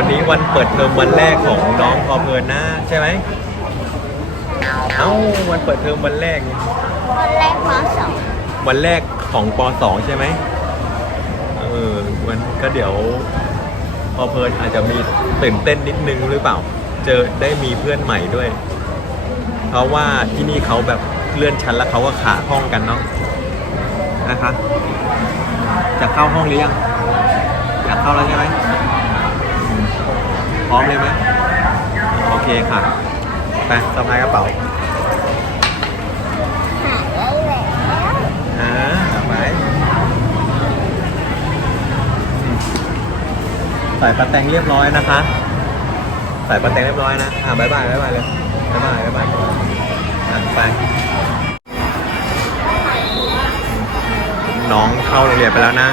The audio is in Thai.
วันนี้วันเปิดเทอมวันแรกของน้องพอเพลินนะใช่ไหมเอ้าวันเปิดเทอมวันแรกวันแรกมสองวันแรกของป .2 ใช่ไหมเออมันก็เดี๋ยว พอเพลินอาจจะมีตื่นเต้นนิดนึงหรือเปล่า เจอได้มีเพื่อนใหม่ด้วย เพราะว่าที่นี่เขาแบบเลื่อนชั้นแล้วเขาก็ขาห้องกันเนาะนะคะ จะเข้าห้องหรือยังอยากเข้าแล้วใช่ไหมอืม พร้อมเลยไหมโอเคค่ะ ไปสะพายกระเป๋าหาได้แล้วอ่าไปใส่ปลาแตงเรียบร้อยนะคะ ใส่ปลาแตงเรียบร้อยนะ อ่าบายบายบายบายเลยบายบายบายบายอะไปน้องเข้าโรงเรียนไปแล้วนะ